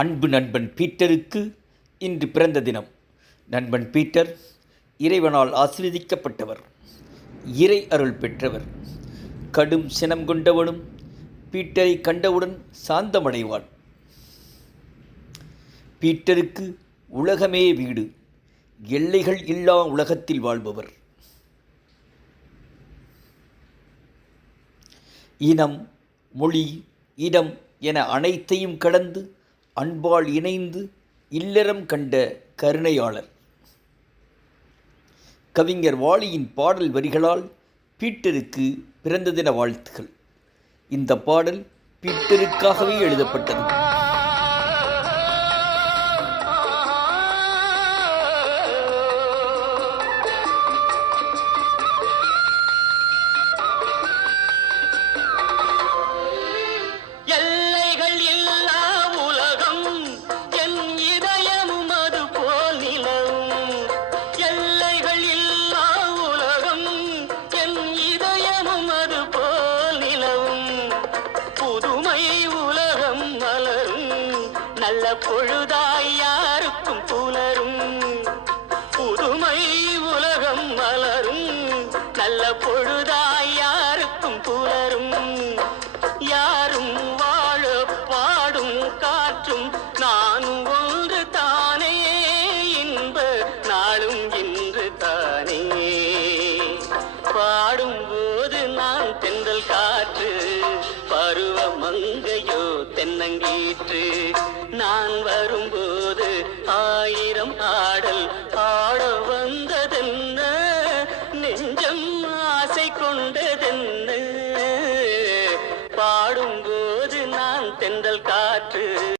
அன்பு நண்பன் பீட்டருக்கு இன்று பிறந்த தினம். நண்பன் பீட்டர் இறைவனால் ஆசீர்வதிக்கப்பட்டவர், இறை அருள் பெற்றவர். கடும் சினம் கொண்டவனும் பீட்டரை கண்டவுடன் சாந்தமடைவான். பீட்டருக்கு உலகமே வீடு, எல்லைகள் இல்லா உலகத்தில் வாழ்பவர். இனம், மொழி, இடம் என அனைத்தையும் கடந்து அன்பால் இணைந்து இல்லறம் கண்ட கருணையாளர். கவிஞர் வாலியின் பாடல் வரிகளால் பீட்டருக்கு பிறந்த தின வாழ்த்துக்கள். இந்த பாடல் பீட்டருக்காகவே எழுதப்பட்டது. நல்ல பொழுதாய் யாருக்கும் புலரும், புதுமை உலகம் மலரும். நல்ல பொழுதாய் யாருக்கும் புலரும். யாரும் வாழ பாடும் காற்றும் நானும் ஒன்று தானே, இன்ப நாளும் இன்று தானே. பாடும்போது நான் தென்றல் காற்று, பருவ மங்கையோ தென்னங்கீற்று. நான் வரும்போது ஆயிரம் ஆடல் ஆட வந்ததென்ன, நெஞ்சம் ஆசை கொண்டதென்ன. பாடும்போது நான் தென்றல் காற்று.